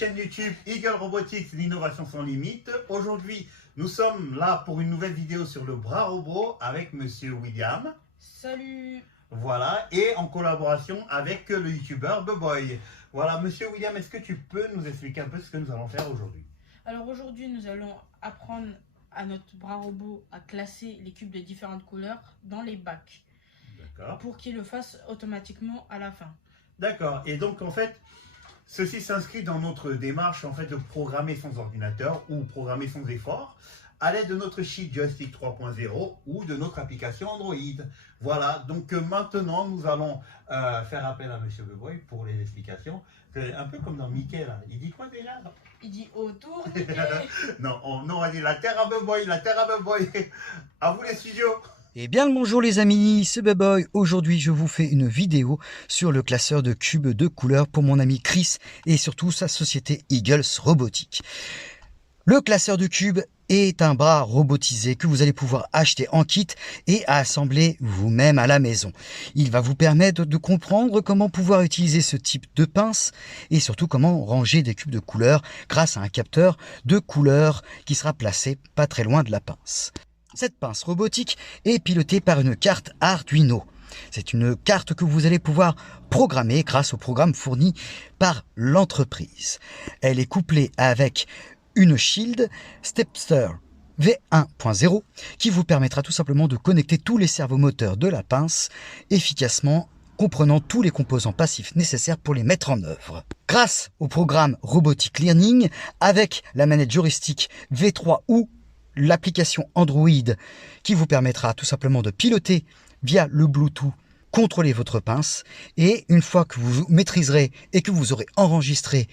chaîne YouTube Eagle Robotics, l'innovation sans limite. Aujourd'hui, nous sommes là pour une nouvelle vidéo sur le bras robot avec Monsieur William. Salut. Voilà, et en collaboration avec le youtubeur Beboy. Voilà, Monsieur William, est-ce que tu peux nous expliquer un peu ce que nous allons faire aujourd'hui? Alors aujourd'hui, nous allons apprendre à notre bras robot à classer les cubes de différentes couleurs dans les bacs. D'accord. Pour qu'il le fasse automatiquement à la fin. D'accord, et donc en fait, ceci s'inscrit dans notre démarche en fait de programmer sans ordinateur ou programmer sans effort à l'aide de notre Sheet Joystick 3.0 ou de notre application Android. Voilà, donc maintenant nous allons faire appel à Monsieur Beboy pour les explications. C'est un peu comme dans Mickey là. Il dit quoi déjà? Il dit autour Mickey. Non, on a dit la terre à Beboy, la terre à Beboy. À vous les studios. Eh bien le bonjour les amis, c'est Beboy. Aujourd'hui je vous fais une vidéo sur le classeur de cubes de couleurs pour mon ami Chris et surtout sa société Eagles Robotics. Le classeur de cubes est un bras robotisé que vous allez pouvoir acheter en kit et assembler vous-même à la maison. Il va vous permettre de comprendre comment pouvoir utiliser ce type de pince et surtout comment ranger des cubes de couleurs grâce à un capteur de couleurs qui sera placé pas très loin de la pince. Cette pince robotique est pilotée par une carte Arduino. C'est une carte que vous allez pouvoir programmer grâce au programme fourni par l'entreprise. Elle est couplée avec une Shield Stepster V1.0 qui vous permettra tout simplement de connecter tous les servomoteurs de la pince efficacement, comprenant tous les composants passifs nécessaires pour les mettre en œuvre. Grâce au programme Robotic Learning, avec la manette joystick V3 ou l'application Android qui vous permettra tout simplement de piloter via le Bluetooth, contrôler votre pince, et une fois que vous maîtriserez et que vous aurez enregistré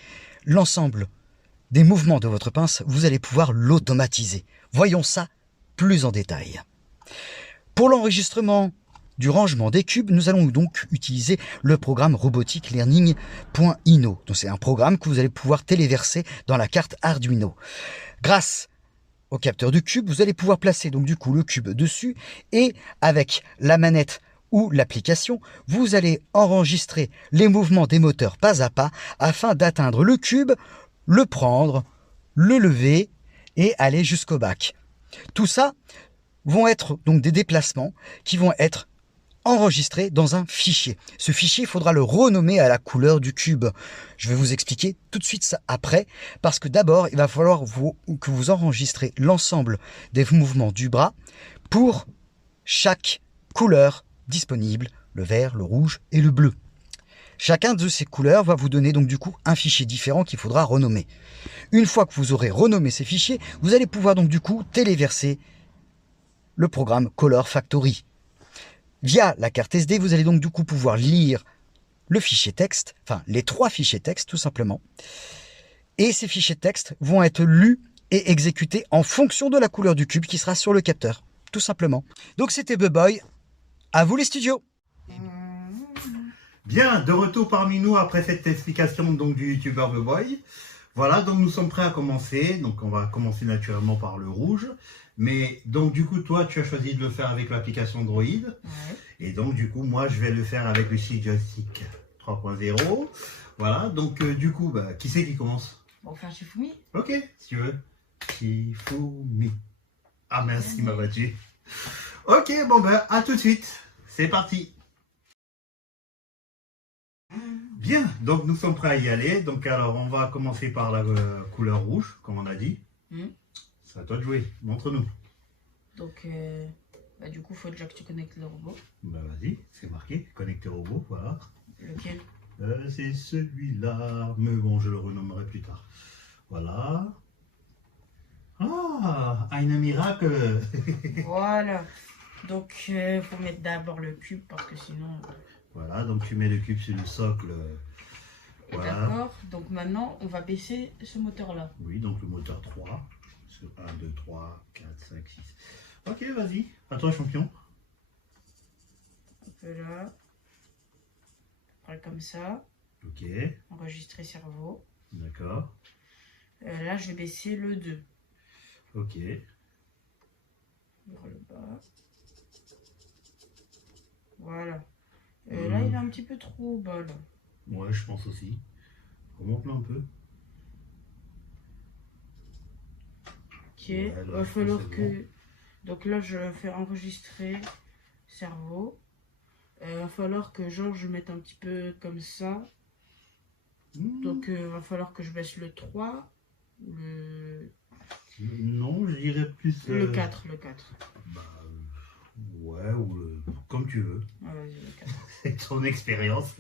l'ensemble des mouvements de votre pince, vous allez pouvoir l'automatiser. Voyons ça plus en détail. Pour l'enregistrement du rangement des cubes, nous allons donc utiliser le programme Robotic Learning.ino. Donc c'est un programme que vous allez pouvoir téléverser dans la carte Arduino. Grâce au capteur de cube, vous allez pouvoir placer donc du coup le cube dessus et avec la manette ou l'application, vous allez enregistrer les mouvements des moteurs pas à pas afin d'atteindre le cube, le prendre, le lever et aller jusqu'au bac. Tout ça vont être donc des déplacements qui vont être enregistré dans un fichier. Ce fichier, il faudra le renommer à la couleur du cube. Je vais vous expliquer tout de suite ça après, parce que d'abord, il va falloir que vous enregistrez l'ensemble des mouvements du bras pour chaque couleur disponible, le vert, le rouge et le bleu. Chacun de ces couleurs va vous donner donc du coup un fichier différent qu'il faudra renommer. Une fois que vous aurez renommé ces fichiers, vous allez pouvoir donc du coup téléverser le programme Color Factory. Via la carte SD, vous allez donc du coup pouvoir lire le fichier texte, enfin les 3 fichiers texte tout simplement. Et ces fichiers texte vont être lus et exécutés en fonction de la couleur du cube qui sera sur le capteur, tout simplement. Donc c'était Beboy, à vous les studios. Bien, de retour parmi nous après cette explication donc du youtubeur Beboy. Voilà, donc nous sommes prêts à commencer. Donc on va commencer naturellement par le rouge. Mais donc du coup, toi, tu as choisi de le faire avec l'application Android. Ouais. Et donc du coup, moi, je vais le faire avec le Sheet Joystick 3.0. Voilà, donc du coup, bah, qui c'est qui commence? On va faire Shifumi. Ok, si tu veux. Shifumi. Ah mince, il m'a battu. Ok, bon ben, à tout de suite. C'est parti. Bien, donc nous sommes prêts à y aller. Donc alors, on va commencer par la couleur rouge, comme on a dit. C'est à toi de jouer, montre-nous. Donc, du coup, il faut déjà que tu connectes le robot. Bah vas-y, c'est marqué, connecter robot, voilà. Lequel? C'est celui-là, mais bon, je le renommerai plus tard. Voilà. Ah, un miracle. Voilà. Donc, il faut mettre d'abord le cube parce que sinon... Voilà, donc tu mets le cube sur le socle. Voilà. D'accord, donc maintenant, on va baisser ce moteur-là. Oui, donc le moteur 3. Sur 1, 2, 3, 4, 5, 6. Ok, vas-y. À toi, champion. Un peu là. Après, comme ça. Ok. Enregistrer cerveau. D'accord. Là, je vais baisser le 2. Ok. Vers le bas. Voilà. Là, il est un petit peu trop bas, là. Ouais, je pense aussi. Remonte-le un peu. Ok, Ouais, il là, va falloir c'est que... Donc là, je vais faire enregistrer cerveau. Il va falloir que genre je mette un petit peu comme ça. Donc il va falloir que je baisse le 3. Non, je dirais plus... Le 4, le 4. Bah, ouais, ou comme tu veux. Ah, vas-y, le 4. C'est ton expérience.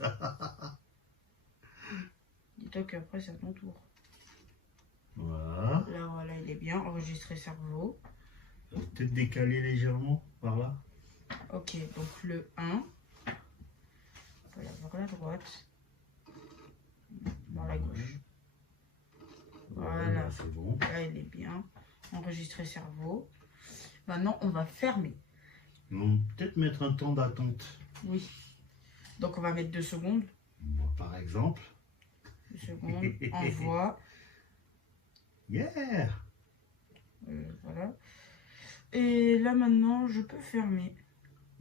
Dis-toi qu'après, c'est à ton tour. Voilà. Là, voilà, il est bien. Enregistrer cerveau. Peut-être décaler légèrement par là. Ok, donc le 1. On va l'avoir à la droite. Dans la gauche. Voilà. Là, c'est bon. Là, il est bien. Enregistrer cerveau. Maintenant, on va fermer. On peut peut-être mettre un temps d'attente. Oui. Donc, on va mettre 2 secondes. Bon, par exemple. 2 secondes. Envoie. Yeah. Voilà. Et là, maintenant, je peux fermer.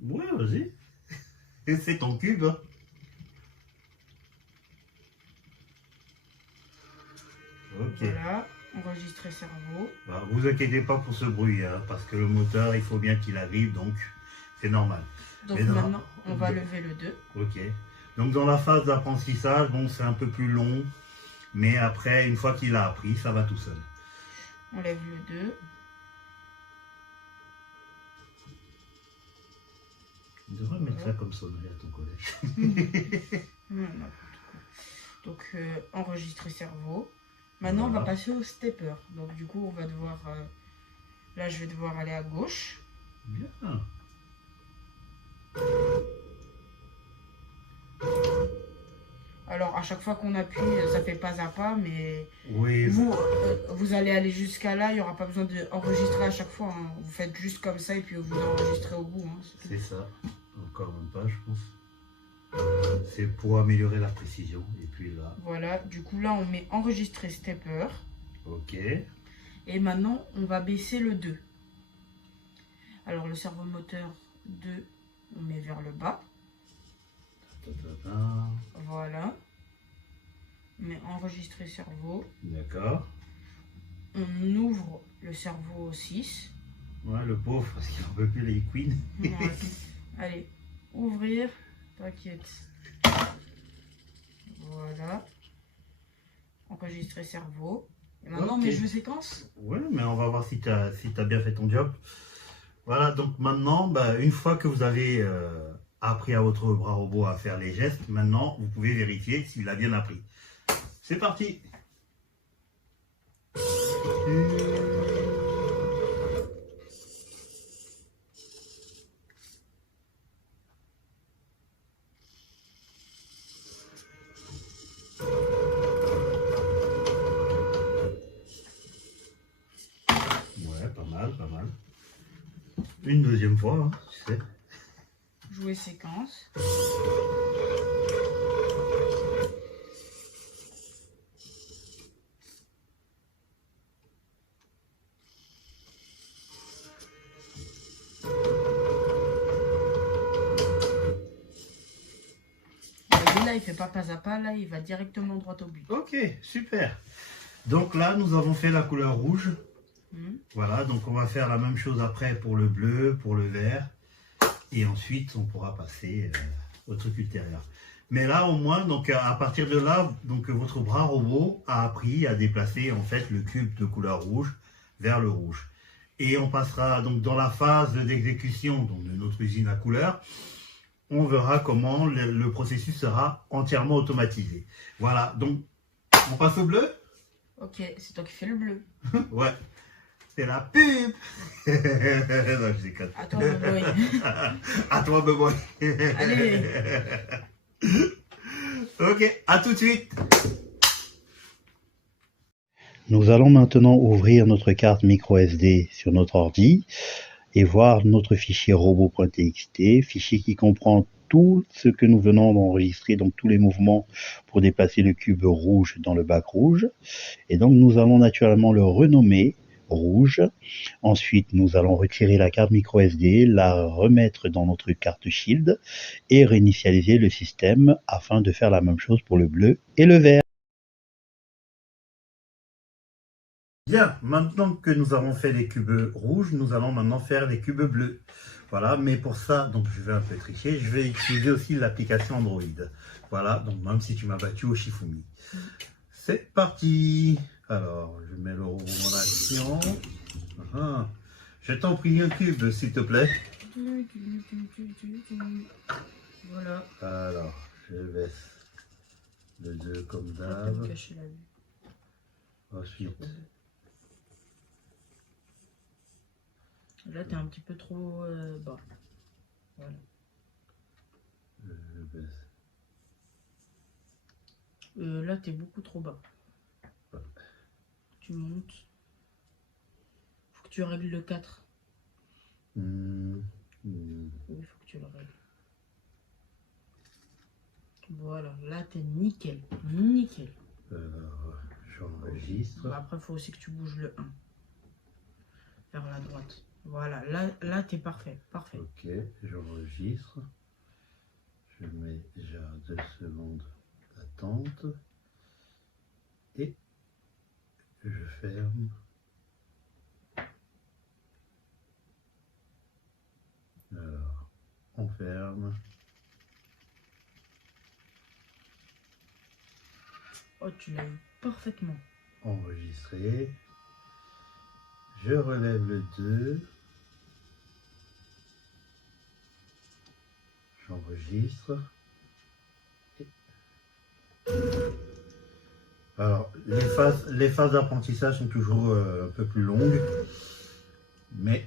Ouais, vas-y. Et c'est ton cube. Hein. Ok. Voilà. Enregistrer cerveau. Bah, vous inquiétez pas pour ce bruit, hein, parce que le moteur, il faut bien qu'il arrive, donc c'est normal. Donc Mais non. maintenant, on va lever le 2. Ok. Donc dans la phase d'apprentissage, bon, c'est un peu plus long, mais après, une fois qu'il a appris, ça va tout seul. On lève le 2. On devrait mettre ça comme sonnerie à ton collège. N'importe quoi. Donc, enregistrer cerveau. Maintenant, on va passer au stepper. Donc, du coup, on va devoir... là, je vais devoir aller à gauche. Bien. Alors, à chaque fois qu'on appuie, ça fait pas à pas, mais Oui, vous allez aller jusqu'à là. Il n'y aura pas besoin d'enregistrer à chaque fois. Hein. Vous faites juste comme ça et puis vous enregistrez au bout. Hein, c'est ça. Encore même pas, je pense. C'est pour améliorer la précision. Et puis là. Voilà, du coup, là, on met enregistrer stepper. Ok. Et maintenant, on va baisser le 2. Alors, le servomoteur 2, on met vers le bas. Voilà. On met enregistrer cerveau. D'accord. On ouvre le cerveau au 6. Ouais, le pauvre, parce qu'il n'en peut plus les queens. Ouais. Allez, ouvrir. T'inquiète. Voilà. Enregistrer cerveau. Et maintenant, Ok. mes jeux séquences. Ouais, mais on va voir si tu as, bien fait ton job. Voilà, donc maintenant, bah, une fois que vous avez appris à votre bras robot à faire les gestes, maintenant, vous pouvez vérifier s'il a bien appris. C'est parti. Ouais, pas mal, pas mal. Une deuxième fois, hein, tu sais. Jouer séquence. Là, il fait pas à pas, là, il va directement droit au but. Ok, super. Donc là, nous avons fait la couleur rouge. Voilà, donc on va faire la même chose après pour le bleu, pour le vert. Et ensuite, on pourra passer au truc ultérieur. Mais là, au moins, donc à partir de là, donc votre bras robot a appris à déplacer en fait le cube de couleur rouge vers le rouge. Et on passera donc dans la phase d'exécution de notre usine à couleur. On verra comment le processus sera entièrement automatisé. Voilà, donc on passe au bleu. Ok, c'est toi qui fais le bleu. Ouais, c'est la pub. Non, je déconne. À toi, Boboy. À toi, Boboy. Allez. Ok, à tout de suite. Nous allons maintenant ouvrir notre carte micro SD sur notre ordi et voir notre fichier robot.txt, fichier qui comprend tout ce que nous venons d'enregistrer, donc tous les mouvements pour déplacer le cube rouge dans le bac rouge. Et donc nous allons naturellement le renommer rouge. Ensuite, nous allons retirer la carte micro SD, la remettre dans notre carte Shield et réinitialiser le système afin de faire la même chose pour le bleu et le vert. Bien, maintenant que nous avons fait les cubes rouges, nous allons maintenant faire les cubes bleus. Voilà, mais pour ça, donc je vais un peu tricher, je vais utiliser aussi l'application Android. Voilà, donc même si tu m'as battu au Shifumi. C'est parti. Alors, je mets le robot en action. Ah, je t'en prie un cube, s'il te plaît. Voilà. Alors, je baisse le 2 comme Ça peut d'hab. me cacher la vue. Ensuite, Là, t'es un petit peu trop bas. Voilà. je baisse. Là, t'es beaucoup trop bas. Tu montes. Faut que tu règles le 4. Oui, faut que tu le règles. Voilà, là, t'es nickel. Nickel. Alors, j'enregistre. Après, faut aussi que tu bouges le 1. Vers la droite. Voilà, là t'es parfait. Parfait. Ok, j'enregistre. Je mets déjà 2 secondes d'attente. Et je ferme. Alors, on ferme. Oh, tu l'as eu parfaitement. Enregistrer. Je relève le 2. J'enregistre. Alors, les phases d'apprentissage sont toujours un peu plus longues, mais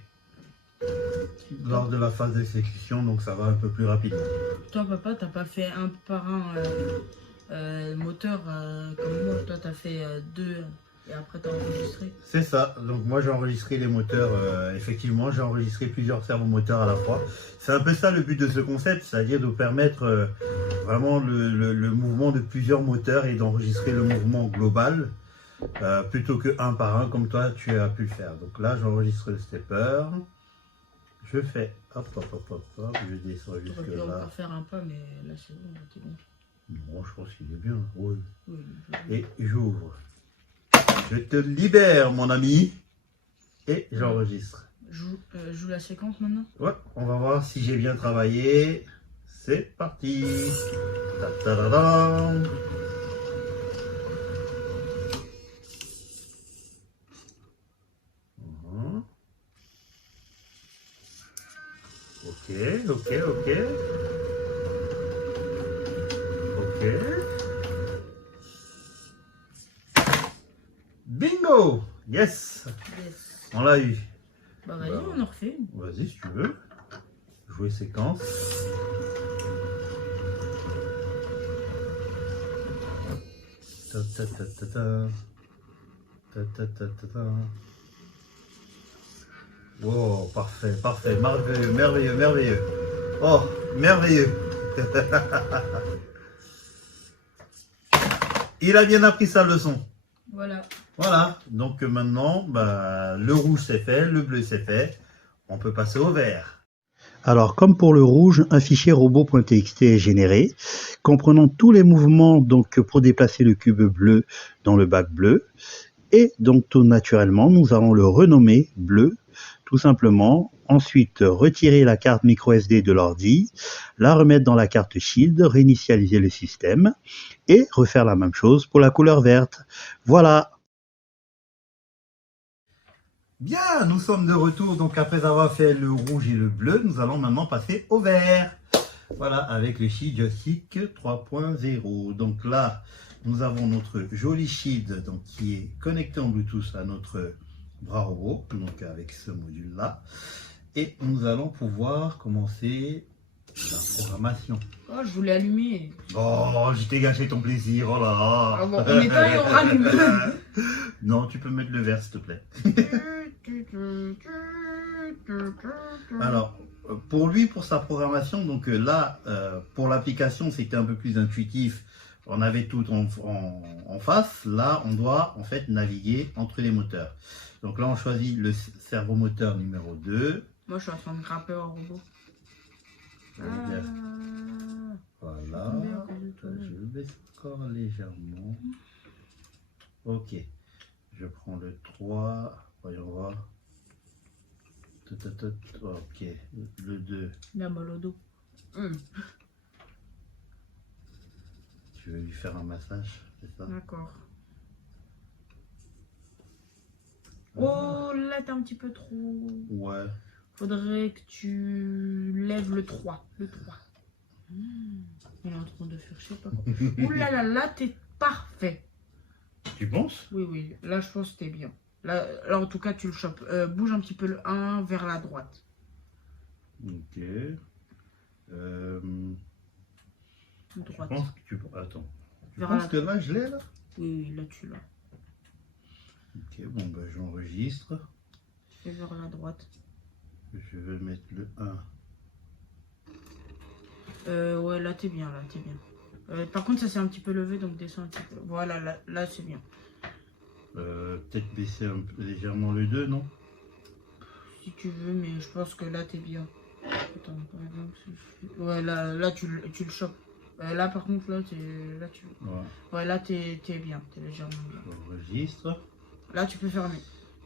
lors de la phase d'exécution, donc ça va un peu plus rapidement. Toi, papa, t'as pas fait un par un moteur comme moi. Toi, t'as fait 2 et après t'as enregistré. C'est ça, donc moi j'ai enregistré les moteurs, effectivement j'ai enregistré plusieurs servomoteurs à la fois. C'est un peu ça le but de ce concept, c'est-à-dire de permettre vraiment le mouvement de plusieurs moteurs et d'enregistrer le mouvement global plutôt que un par un comme toi tu as pu le faire. Donc là j'enregistre le stepper, je fais hop hop hop hop hop, je descends T'aurais jusque pu là. encore faire un pas, mais là c'est bon, là, t'es bon. Non, je pense qu'il est bien, oui. Oui, Et j'ouvre. Je te libère mon ami et j'enregistre. joue la séquence maintenant. Ouais, on va voir si j'ai bien travaillé. C'est parti. Ta-ta-da-dam. Mhm. Ok, ok, ok. Ok. Bingo! Yes! Yes. On l'a eu. Bah vas-y, Bah, on en refait une. Vas-y si tu veux. Jouer séquence. Ta ta ta ta ta. Ta ta ta ta ta. Wow, parfait, parfait, merveilleux, merveilleux, merveilleux. Oh, merveilleux. Il a bien appris sa leçon. Voilà. Voilà, donc maintenant, bah, le rouge c'est fait, le bleu c'est fait. On peut passer au vert. Alors, comme pour le rouge, un fichier robot.txt est généré, comprenant tous les mouvements donc, pour déplacer le cube bleu dans le bac bleu. Et donc, tout naturellement, nous allons le renommer bleu, tout simplement. Ensuite, retirer la carte microSD de l'ordi, la remettre dans la carte Shield, réinitialiser le système et refaire la même chose pour la couleur verte. Voilà. Bien, nous sommes de retour, donc après avoir fait le rouge et le bleu, nous allons maintenant passer au vert. Voilà, avec le Shield Joystick 3.0. Donc là, nous avons notre joli Shield donc, qui est connecté en Bluetooth à notre bras robot, donc avec ce module-là. Et nous allons pouvoir commencer la programmation. Oh, je voulais allumer. Oh, je t'ai gâché ton plaisir, oh là. Ah bon, on éteint et on rallume. Non, tu peux mettre le vert, s'il te plaît. Alors, pour lui, pour sa programmation, donc là, pour l'application, c'était un peu plus intuitif. On avait tout en face. Là, on doit en fait naviguer entre les moteurs. Donc là, on choisit le servomoteur numéro 2. Moi, je suis en train de grimper au robot. Voilà. Je le baisse encore légèrement. Ok. Je prends le 3. Voyons voir. Ok. Le 2. Il a mal au dos. Je vais lui faire un massage, c'est ça? D'accord. Oh, là, t'es un petit peu trop... Ouais. Faudrait que tu lèves le 3. Le 3. Il est en train de faire je sais pas quoi. Ouh là là, là, t'es parfait. Tu penses? Oui, oui. Là, je pense que t'es bien. Là, en tout cas, tu le chopes. Bouge un petit peu le 1 vers la droite. Ok. Droite. Je pense que tu... Attends. Tu Vers penses la- que là, je l'ai, là? Oui, oui, là, tu l'as. Ok, bon, ben, j'enregistre. Fais vers la droite. Je vais mettre le 1. Ouais, là, t'es bien, là, t'es bien. Par contre, ça s'est un petit peu levé, donc descends un petit peu. Voilà, là c'est bien. Peut-être baisser légèrement le 2, non? Si tu veux, mais je pense que là, t'es bien. Attends, par exemple, si je fais- ouais, là tu le chopes. Là, par contre, là, tu... Ouais. Ouais, là, t'es bien, t'es légèrement bien. J'enregistre. Là, tu peux fermer.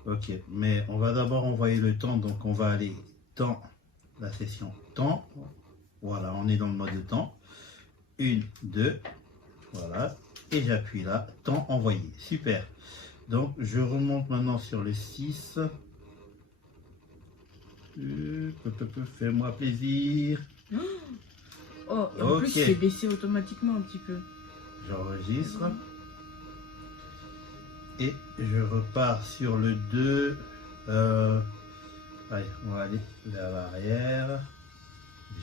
Ok, mais on va d'abord envoyer le temps, donc on va aller dans la session temps. Voilà, on est dans le mode temps. 1, 2, voilà. Et j'appuie là, temps envoyé. Super. Donc, je remonte maintenant sur le 6. Fais-moi plaisir. Oh, et en Ok. plus, c'est baissé automatiquement un petit peu. J'enregistre. Et je repars sur le 2. Allez, on va aller vers l'arrière.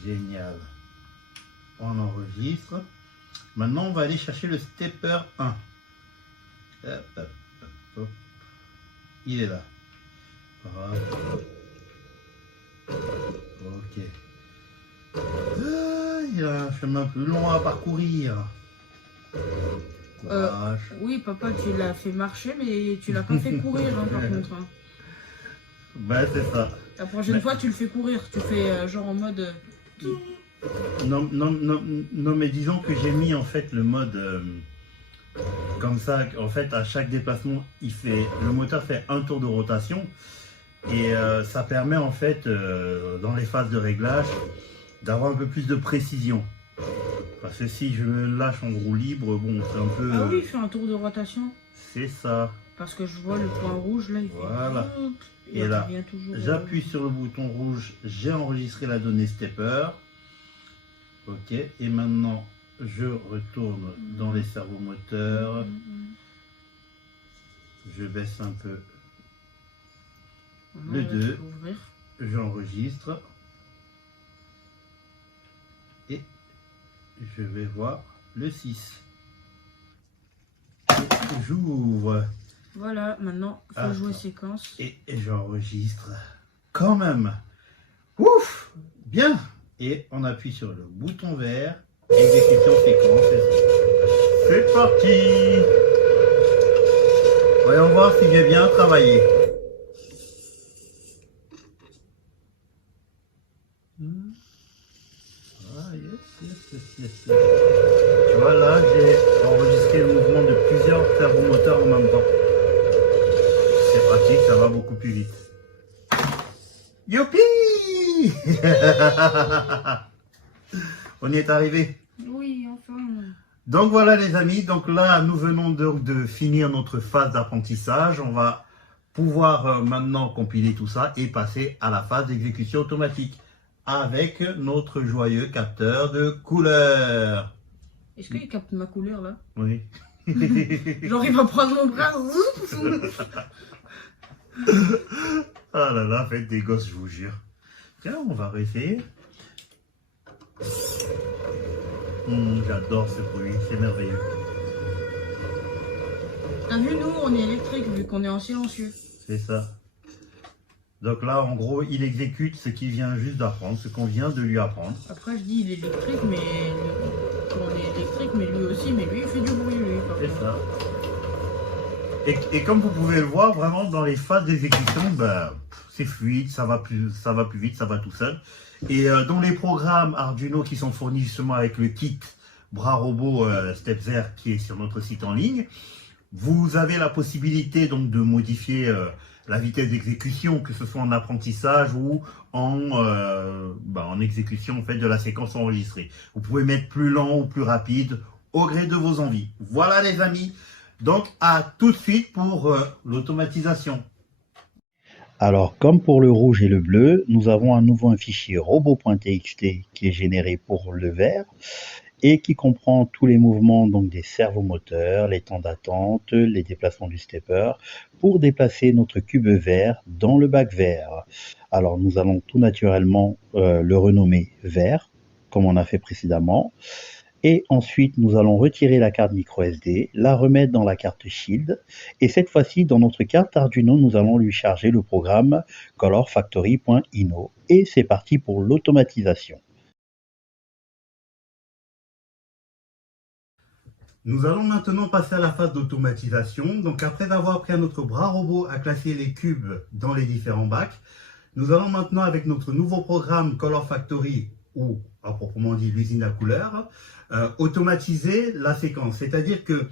Génial. On enregistre. Maintenant, on va aller chercher le stepper 1. Hop, hop, hop, hop. Il est là. Voilà. Ok. Il a un chemin plus long à parcourir. Courage. Oui, papa, tu l'as fait marcher, mais tu l'as pas fait courir, hein, par contre. Hein. Ben, c'est ça. La prochaine Mais- fois, tu le fais courir. Tu fais genre en mode... Non, mais disons que j'ai mis en fait le mode comme ça. En fait, à chaque déplacement, le moteur fait un tour de rotation et ça permet en fait, dans les phases de réglage, d'avoir un peu plus de précision. Parce que si je me lâche en roue libre, bon, c'est un peu. Ah oui, il fait un tour de rotation. C'est ça. Parce que je vois le point rouge, là, il fait... Voilà. Et Et là, revient toujours... J'appuie sur le bouton rouge, j'ai enregistré la donnée stepper. Ok, et maintenant je retourne dans les servomoteurs. Je baisse un peu, le 2. J'enregistre. Et je vais voir le 6. J'ouvre. Voilà, maintenant, faut Attends. jouer séquence. Et j'enregistre quand même. Ouf, bien. Et on appuie sur le bouton vert. Exécution séquence. C'est parti. Voyons voir si j'ai bien travaillé. Ah, yes. Tu vois là, j'ai enregistré le mouvement de plusieurs servomoteurs en même temps. C'est pratique, ça va beaucoup plus vite. Youpi! On y est arrivé. Oui, enfin... Donc voilà les amis, donc là nous venons de finir notre phase d'apprentissage. On va pouvoir maintenant compiler tout ça et passer à la phase d'exécution automatique avec notre joyeux capteur de couleur. Est-ce qu'il capte ma couleur, là? Oui. Genre, il va prendre mon bras. Ah là là, faites des gosses, je vous jure. Tiens, on va réessayer. J'adore ce bruit, c'est merveilleux. T'as vu, nous, on est électrique, vu qu'on est en silencieux. C'est ça. Donc là, en gros, il exécute ce qu'il vient juste d'apprendre, ce qu'on vient de lui apprendre. Après, je dis, il est électrique, mais... On est électrique, mais lui aussi, mais lui, il fait du bruit, lui. par C'est contre. ça. Et comme vous pouvez le voir, vraiment, dans les phases d'exécution, ben, c'est fluide, ça va plus vite, ça va tout seul. Et dans les programmes Arduino qui sont fournis justement avec le kit bras robot StepZer qui est sur notre site en ligne, Vous avez la possibilité donc de modifier la vitesse d'exécution, que ce soit en apprentissage ou en exécution en fait, de la séquence enregistrée. Vous pouvez mettre plus lent ou plus rapide au gré de vos envies. Voilà les amis. Donc à tout de suite pour l'automatisation. Alors, comme pour le rouge et le bleu, nous avons à nouveau un fichier robot.txt qui est généré pour le vert et qui comprend tous les mouvements donc des servomoteurs, les temps d'attente, les déplacements du stepper pour déplacer notre cube vert dans le bac vert. Alors, nous allons tout naturellement le renommer vert, comme on a fait précédemment. Et ensuite, nous allons retirer la carte microSD, la remettre dans la carte Shield. Et cette fois-ci, dans notre carte Arduino, nous allons lui charger le programme colorfactory.ino. Et c'est parti pour l'automatisation. Nous allons maintenant passer à la phase d'automatisation. Donc après avoir appris à notre bras robot à classer les cubes dans les différents bacs, nous allons maintenant avec notre nouveau programme Color Factory, ou à proprement dit l'usine à couleurs, automatiser la séquence. C'est-à-dire que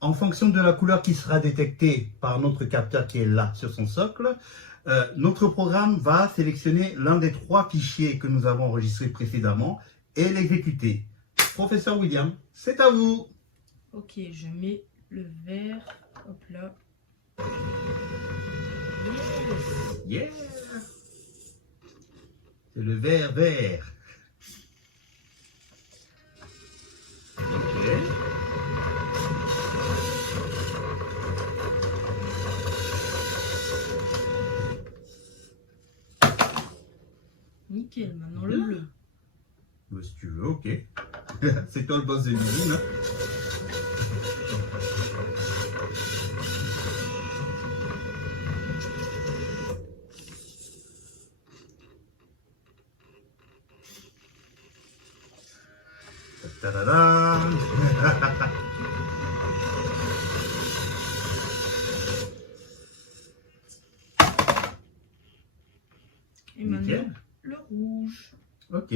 en fonction de la couleur qui sera détectée par notre capteur qui est là sur son socle, notre programme va sélectionner l'un des 3 fichiers que nous avons enregistrés précédemment et l'exécuter. Professeur William, c'est à vous. Ok, je mets le vert. Hop là. Yes. C'est le vert vert. Ok. Nickel, maintenant le bleu. Si tu veux, ok. C'est toi le boss de l'usine. Hein. Ta-da-da. Et maintenant le rouge. Ok.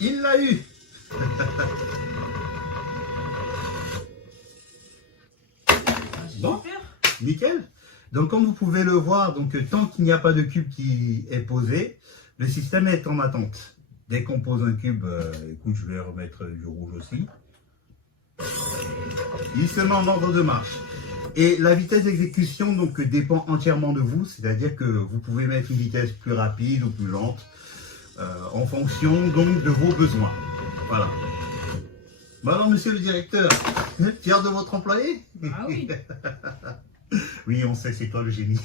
Il l'a eu. Bon, nickel. Donc comme vous pouvez le voir, donc tant qu'il n'y a pas de cube qui est posé, le système est en attente. Dès qu'on pose un cube, écoute, je vais remettre du rouge aussi. Il se met en ordre de marche. Et la vitesse d'exécution donc dépend entièrement de vous, c'est-à-dire que vous pouvez mettre une vitesse plus rapide ou plus lente en fonction donc de vos besoins. Voilà. Bon alors monsieur le directeur, fier de votre employé? Ah oui. Oui, on sait, c'est toi le génie.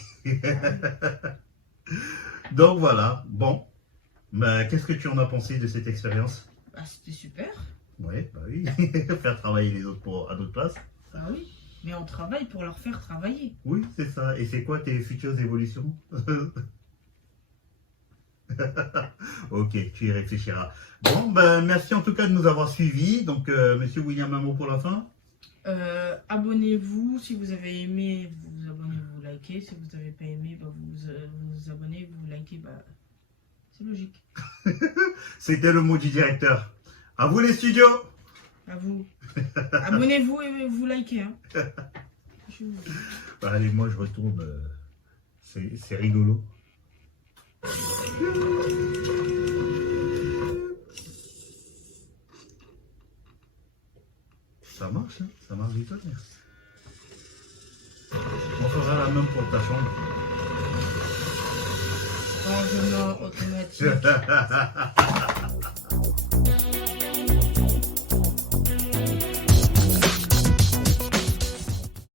Donc voilà, bon. Bah, qu'est-ce que tu en as pensé de cette expérience? Bah, c'était super. Ouais, bah oui. Faire travailler les autres à d'autres places. Ah oui. Mais on travaille pour leur faire travailler. Oui, c'est ça. Et c'est quoi tes futures évolutions? Ok, tu y réfléchiras. Bon, ben merci en tout cas de nous avoir suivis. Donc, monsieur William, un mot pour la fin? Abonnez-vous. Si vous avez aimé, vous vous abonnez, vous likez. Si vous n'avez pas aimé, bah, vous abonnez, vous likez. Bah, c'est logique. C'était le mot du directeur. À vous les studios. À vous. Abonnez-vous et vous likez. Hein. Bah, allez, moi je retourne. C'est rigolo. Ça marche, hein, ça marche du tonnerre. On fera la même pour ta chambre. Rangement automatique.